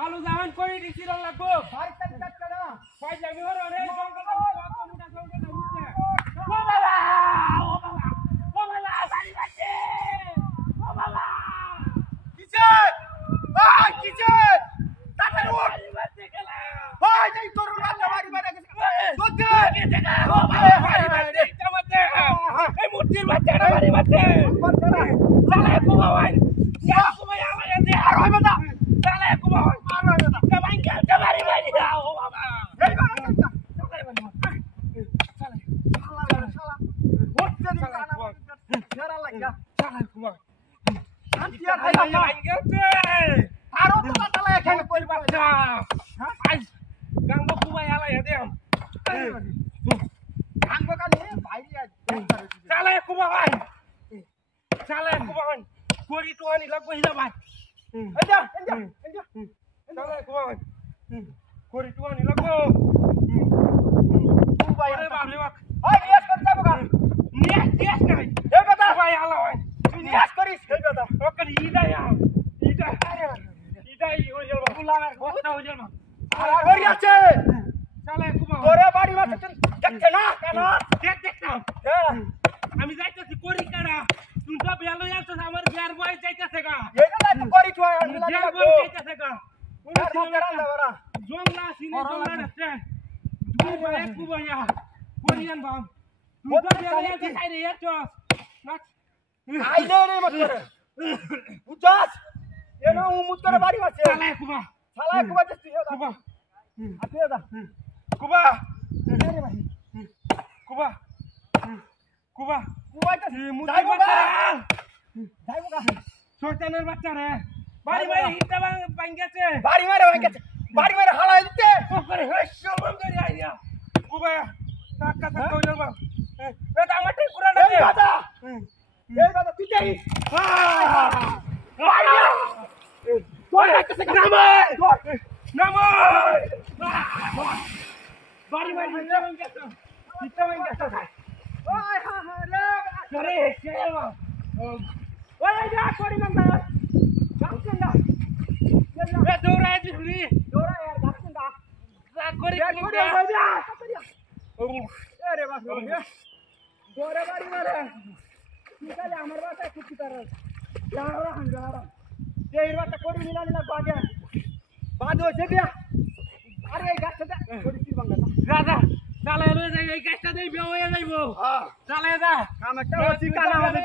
চালু জাহান কই দিছি র লাগবো ভাই কাট না কই যাবি হর রে জঙ্গল কত মুটা জঙ্গল উঠছে ও বাবা বাড়ি বাড়ছে ও বাবা কিছে কিছে তাতে উঠ বাড়ছে গেলা ভাই যাই তোর রাতে বাড়ি বাড়ি গেছে দোতে ও বাবা বাড়ি বাড়ছে কামাতে এই মূর্তির বাচ্চাটা বাড়ি বাড়ছে চালা কুবা ভাই ইয়া কুবা আমারে দে আর হয় বাবা চালা কুবা ভাই বাড়ি বাড়ি ও বাবা এই বাবা আমি যাইতেছি করি কারা তুই তো বেলো যাচ্ছিস আমার বিয়ার বয় যাইতেছে গা এগুলা তো করি তুই আমি বিয়ার বয় যাইতেছে গা জংলা সিনে জংলা রাখছে তুই ভাই কুবাইয়া কোরিয়ান বাম তুই তো বেলো যাচ্ছিস আইরে যাচ্ছিস নাচ আইলে রে মত করে বুঝছস এনো উমুত করে বাড়ি আছে শালা কুবা তুই হেদা কুবা আতে হেদা কুবা রে ভাই কুবা কুবা কুবাইতে যাইবো গা যাইবো গা শয়তানের বাচ্চা রে বাড়ি মারে হিটটা ভাঙগেছে বাড়ি মারে হালাই দিতে করে হেসো বন্ধরি আইয়া কুবা টাকা টাকা হইল বা এটা আমার ঠিক পুরা না এই কথা তুই যাই বাড়ি কাছে নামে বাড়ি মারে হিটটা ভাঙগেছে ওই রে রে চেলবা ওই যা করি না গাছন্দা এ দৌড়ায় দিলি দৌড়া यार গাছন্দা যা করি আরে বাস দৌড়ে বাড়ি মারে নিকালে আমার বাসা কুচি কর যাওরা হাঙ্গারা এই বাটা করি নিলা বাগে বাদ হইছে দিয়া আরে এই গাছটা করি কি বাংলা রাজা চালে লই যাই এই গাছটা দেই বিয়ে হয়ে যাইবো হ্যাঁ চালে যা কামটা হচ্ছে কানা হবে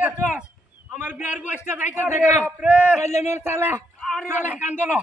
আমার বিয়ার বয়সটা যাইতে থাকে বাপ রে কইলে মের চালে আরে কান্দলো